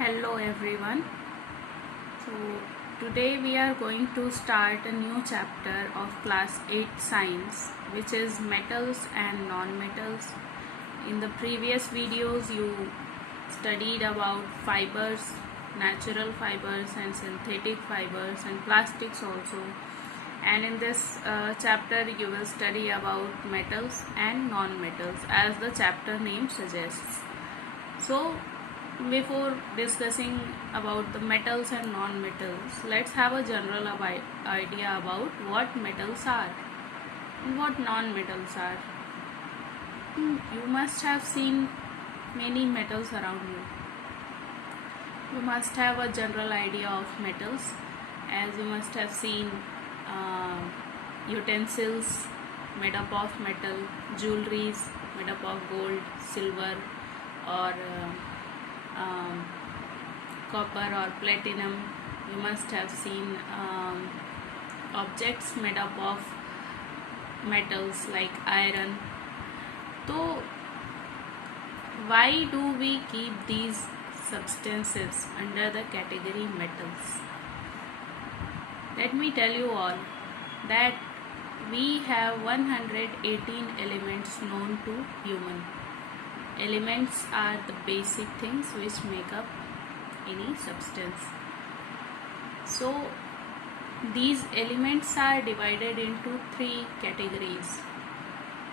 Hello everyone. So today we are going to start a new chapter of class 8 science, which is metals and non-metals. In the previous videos you studied about fibers, natural fibers and synthetic fibers and plastics also. And in this chapter you will study about metals and non-metals as the chapter name suggests. So before discussing about the metals and non-metals, let's have a general idea about what metals are and what non-metals are. You must have seen many metals around you. You must have a general idea of metals, as you must have seen utensils made up of metal, jewelries made up of gold, silver, or copper or platinum. You must have seen objects made up of metals like iron. So why do we keep these substances under the category metals? Let me tell you all that we have 118 elements known to human. Elements are the basic things which make up any substance. So these elements are divided into three categories,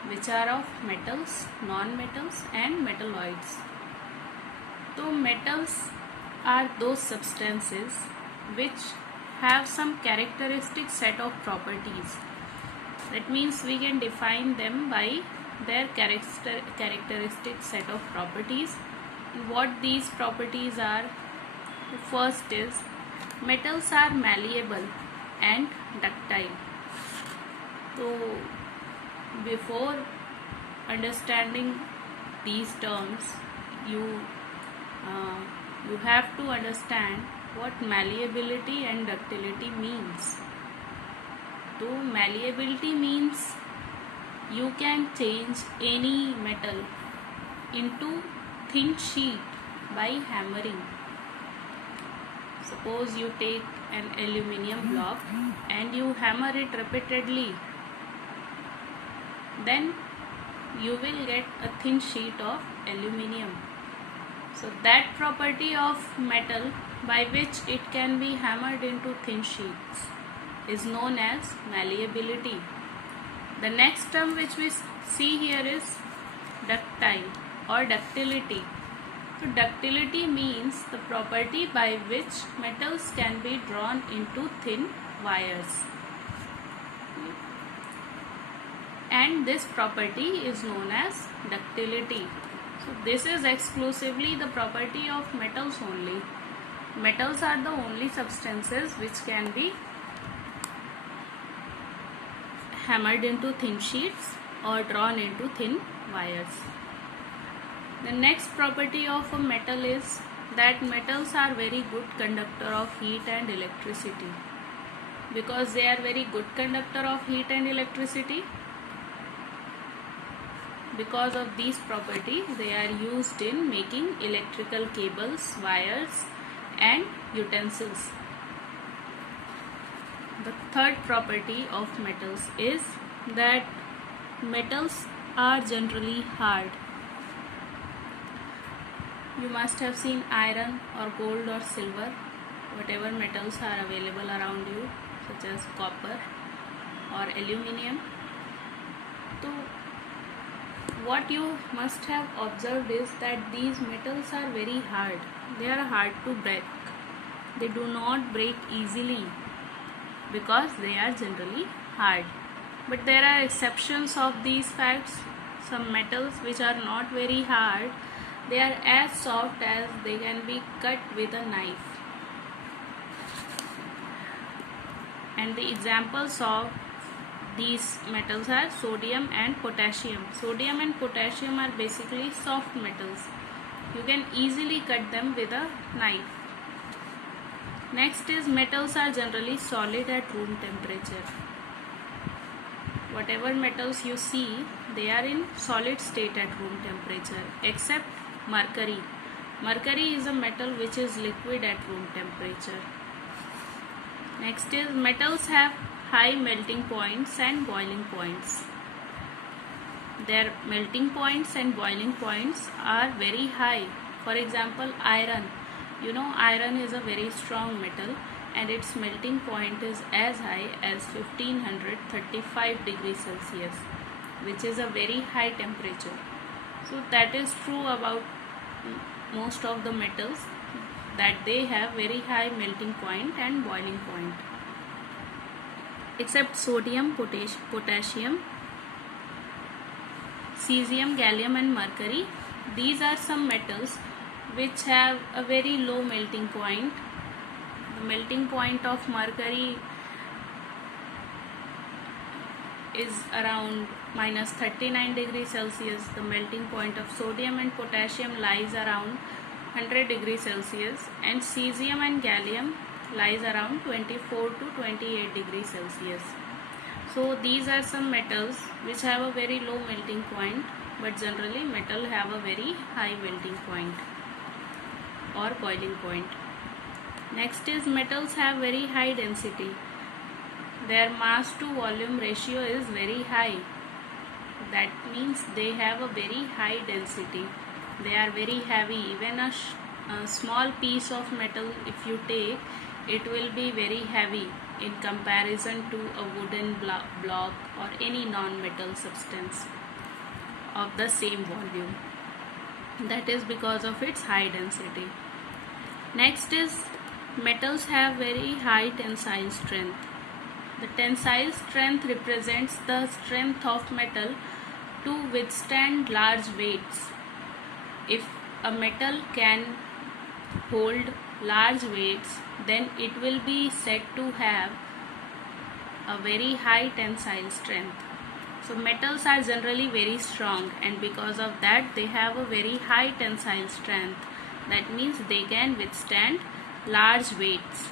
which are of metals, non-metals and metalloids. So metals are those substances which have some characteristic set of properties. That means we can define them by their characteristic set of properties. What these properties are: first is metals are malleable and ductile. So before understanding these terms, you have to understand what malleability and ductility means. So malleability means you can change any metal into thin sheet by hammering. Suppose you take an aluminium block and you hammer it repeatedly, then you will get a thin sheet of aluminium. So that property of metal by which it can be hammered into thin sheets is known as malleability. The next term which we see here is ductile or ductility. So ductility means the property by which metals can be drawn into thin wires. And this property is known as ductility. So this is exclusively the property of metals only. Metals are the only substances which can be hammered into thin sheets or drawn into thin wires. The next property of a metal is that metals are very good conductor of heat and electricity. Because they are very good conductor of heat and electricity, because of these properties, they are used in making electrical cables, wires and utensils. The third property of metals is that metals are generally hard. You must have seen iron or gold or silver, whatever metals are available around you, such as copper or aluminium. So what you must have observed is that these metals are very hard. They are hard to break. They do not break easily because they are generally hard. But there are exceptions of these facts. Some metals which are not very hard, they are as soft as they can be cut with a knife. And the examples of these metals are sodium and potassium. Sodium and potassium are basically soft metals. You can easily cut them with a knife. Next is metals are generally solid at room temperature. Whatever metals you see, they are in solid state at room temperature, except mercury. Mercury is a metal which is liquid at room temperature. Next is metals have high melting points and boiling points. Their melting points and boiling points are very high. For example, iron. You know, iron is a very strong metal and its melting point is as high as 1535 degrees Celsius, which is a very high temperature. So that is true about most of the metals, that they have very high melting point and boiling point. Except sodium, potassium, cesium, gallium and mercury. These are some metals which have a very low melting point. The melting point of mercury is around minus 39 degrees Celsius. The melting point of sodium and potassium lies around 100 degrees Celsius, and cesium and gallium lies around 24 to 28 degrees Celsius. So these are some metals which have a very low melting point, but generally metal have a very high melting point or boiling point. Next is metals have very high density. Their mass to volume ratio is very high. That means they have a very high density. They are very heavy. Even a small piece of metal, if you take, it will be very heavy in comparison to a wooden block or any non-metal substance of the same volume. That is because of its high density. Next is metals have very high tensile strength. The tensile strength represents the strength of metal to withstand large weights. If a metal can hold large weights, then it will be said to have a very high tensile strength. So metals are generally very strong, and because of that they have a very high tensile strength. That means they can withstand large weights,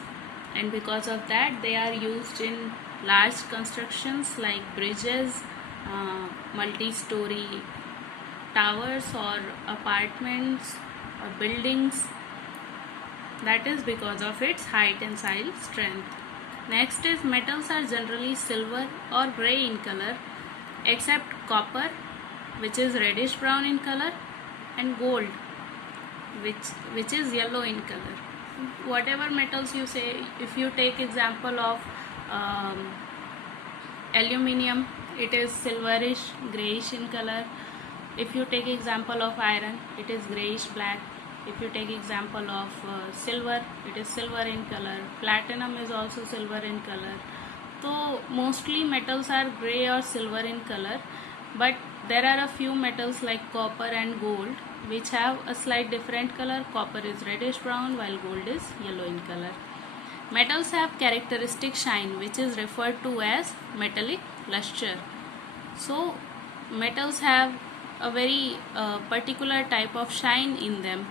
and because of that they are used in large constructions like bridges, multi-story towers or apartments or buildings. That is because of its high tensile strength. Next is metals are generally silver or grey in color, except copper, which is reddish brown in color, and gold, which is yellow in color. Whatever metals you say, if you take example of aluminium, it is silverish grayish in color. If you take example of iron, it is grayish black. If you take example of silver, it is silver in color. Platinum is also silver in color. So mostly metals are grey or silver in color, but there are a few metals like copper and gold which have a slight different color. Copper is reddish brown while gold is yellow in color. Metals have characteristic shine, which is referred to as metallic luster. So metals have a very particular type of shine in them.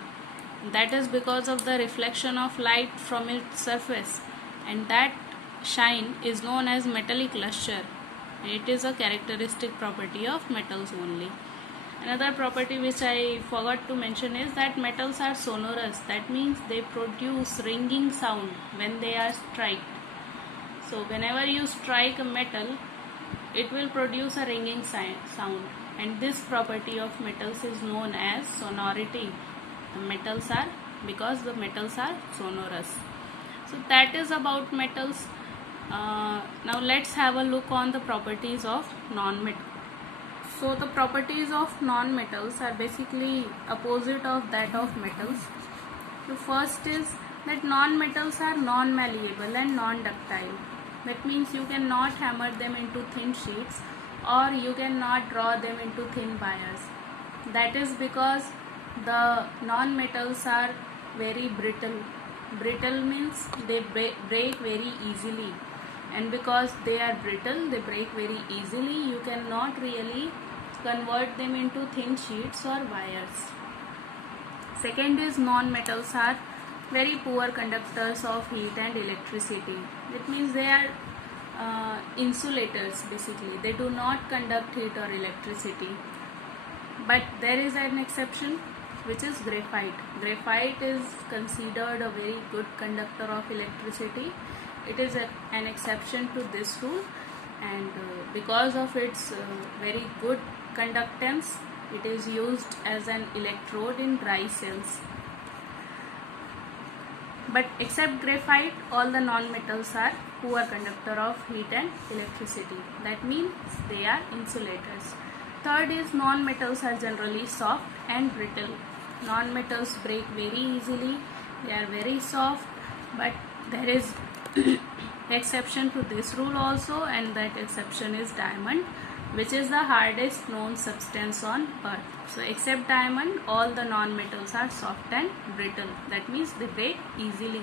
That is because of the reflection of light from its surface, and that shine is known as metallic luster. It is a characteristic property of metals only. Another property which I forgot to mention is that metals are sonorous. That means they produce ringing sound when they are struck. So whenever you strike a metal, it will produce a ringing sound, and this property of metals is known as sonority. Because the metals are sonorous. So that is about metals. Now let's have a look on the properties of non-metals. So the properties of non-metals are basically opposite of that of metals. The first is that non-metals are non-malleable and non-ductile. That means you cannot hammer them into thin sheets, or you cannot draw them into thin wires. That is because the non-metals are very brittle. Brittle means they break very easily, and because they are brittle, they break very easily. You cannot really convert them into thin sheets or wires. Second is non-metals are very poor conductors of heat and electricity. That means they are insulators basically. They do not conduct heat or electricity. But there is an exception. which is graphite. Graphite is considered a very good conductor of electricity. It is an exception to this rule, and because of its very good conductance, it is used as an electrode in dry cells. But except graphite, all the non-metals are poor conductor of heat and electricity. That means they are insulators. Third is non-metals are generally soft and brittle. Non-metals break very easily. They are very soft, but there is exception to this rule also, and that exception is diamond, which is the hardest known substance on earth. So except diamond, all the non-metals are soft and brittle. That means they break easily.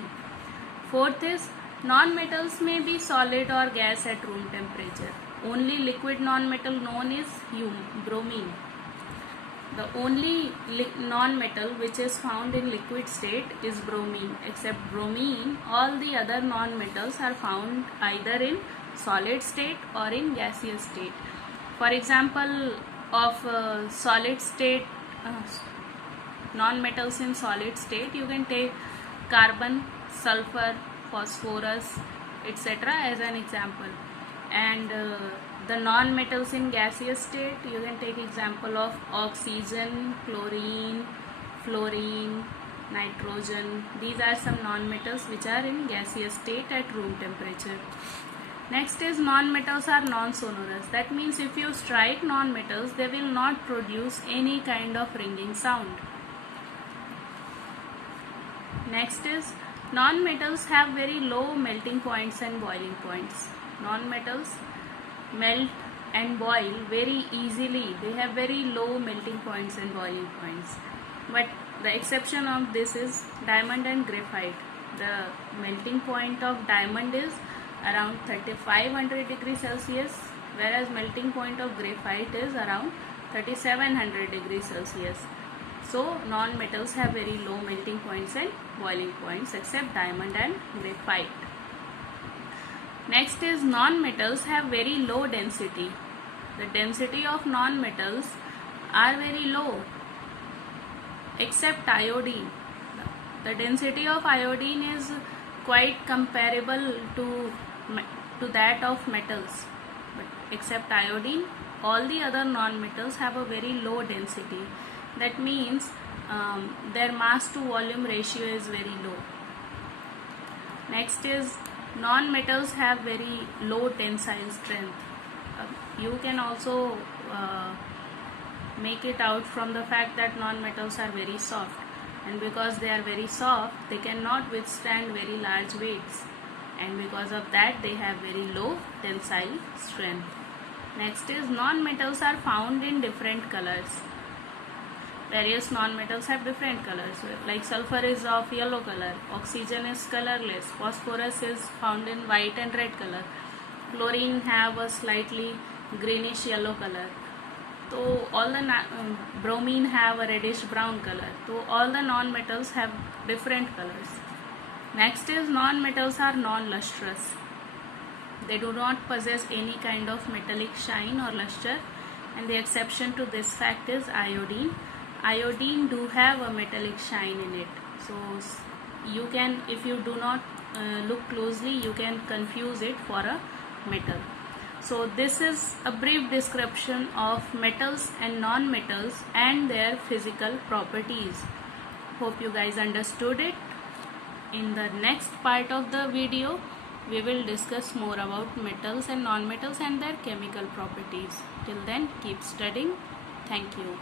Fourth is non-metals may be solid or gas at room temperature. Only liquid non-metal known is bromine. The only non-metal which is found in liquid state is bromine. Except bromine, all the other non-metals are found either in solid state or in gaseous state. For example of solid state non-metals in solid state, you can take carbon, sulfur, phosphorus, etc. as an example. And the non-metals in gaseous state, you can take example of oxygen, chlorine, fluorine, nitrogen. These are some non-metals which are in gaseous state at room temperature. Next is non-metals are non-sonorous. That means if you strike non-metals, they will not produce any kind of ringing sound. Next is non-metals have very low melting points and boiling points. Non-metals melt and boil very easily. They have very low melting points and boiling points. But the exception of this is diamond and graphite. The melting point of diamond is around 3500 degrees Celsius, whereas melting point of graphite is around 3700 degrees Celsius. So non-metals have very low melting points and boiling points except diamond and graphite. Next is non-metals have very low density. The density of non-metals are very low except iodine. The density of iodine is quite comparable to that of metals, but except iodine, all the other non-metals have a very low density. That means their mass to volume ratio is very low. Next is non-metals have very low tensile strength. You can also make it out from the fact that non-metals are very soft, and because they are very soft, they cannot withstand very large weights, and because of that they have very low tensile strength. Next is non-metals are found in different colors. Various non-metals have different colors, like sulfur is of yellow color, oxygen is colorless, phosphorus is found in white and red color, chlorine have a slightly greenish yellow color. So all the bromine have a reddish brown color. So all the non-metals have different colors. Next is non-metals are non-lustrous. They do not possess any kind of metallic shine or luster, and the exception to this fact is iodine. Iodine do have a metallic shine in it. So you can, if you do not look closely, you can confuse it for a metal. So this is a brief description of metals and non-metals and their physical properties. Hope you guys understood it. In the next part of the video, we will discuss more about metals and non-metals and their chemical properties. Till then, keep studying. Thank you.